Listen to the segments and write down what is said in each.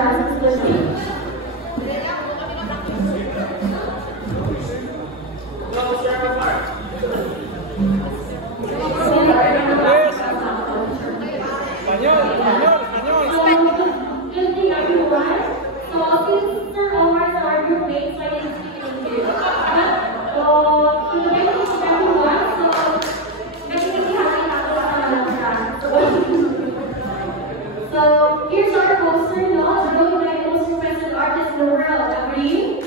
Francis Levine. Good evening, everyone. So, since Sir Omar are your mates, so I didn't speak in English. So, to the next everyone, so, basically, so, here's our poster, no? The world like most requested artist in the world. Agree?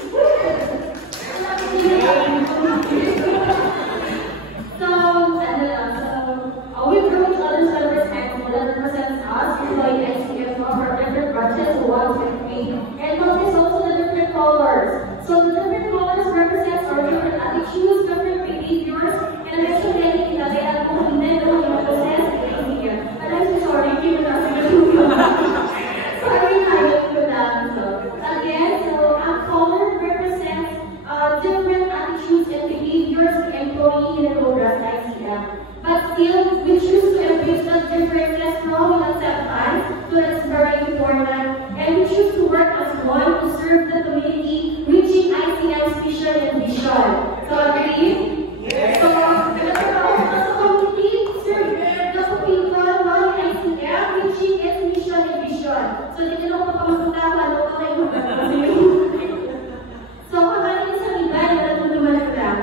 We approach other celebrities that represents us, like SCF for different branches, one, two, three, and notice also the different colors. So the different colors represents our different attitudes, different behaviors, and eventually anything that they have to possess behavior. And I'm so sorry, give it us sorry, I went with that. So again, so a color represents different attitudes and behaviors of the employee in the Logras ICF. But still, we choose to embrace the differences now we accept time, so that's very important. And we choose to work as one to serve the community, reaching ICM's mission and vision. So, agree? Yes. So, as a community, serve the people, one ICM, reaching its mission and vision. So, hindi na ako pagpapagpuntahan, ano ka tayo So, kamarin sa iba, naman lang.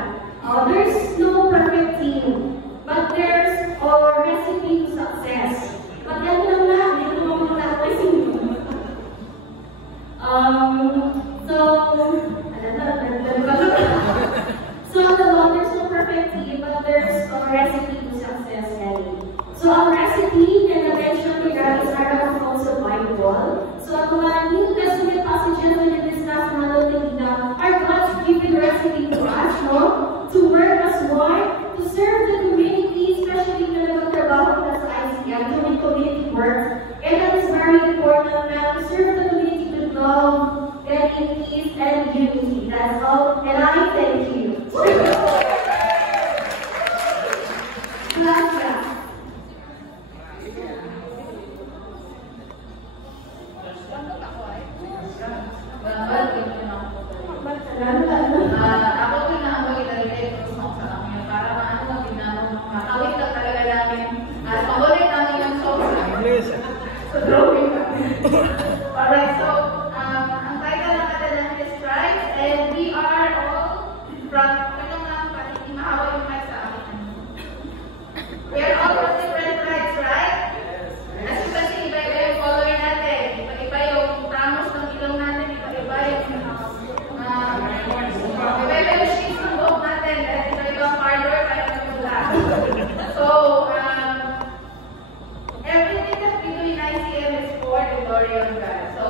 There's no perfect team. But there's a recipe to success. But yan lang lang, ito mo muna so there's no perfect team, but there's a recipe to success, Ellie. So our recipe can eventually guys are also Bible. So ang mga New Testament passages when we discuss are God's given recipe to us, no? To work as one, to serve the community, especially when we trabaho sa ICM, doing community work. And that is very important now, to serve the community with love, and in peace and unity. That's all, and I thank you. Gracias. Ako din na ako ilalagay ito sa akin para maano makawit na talaga namin at mabulit namin yung song sa drawing namin. Alright, so ang title ng atin natin is Christ, and we are all from hindi mahawa yung mic sa akin. We are all from different tribes, right? As you can see, iba-iba yung follower natin, iba-iba yung tamos ng ilong natin, iba-iba yung everything that we do in ICM is for the glory of God. So,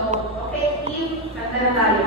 okay, team, kanta na tayo.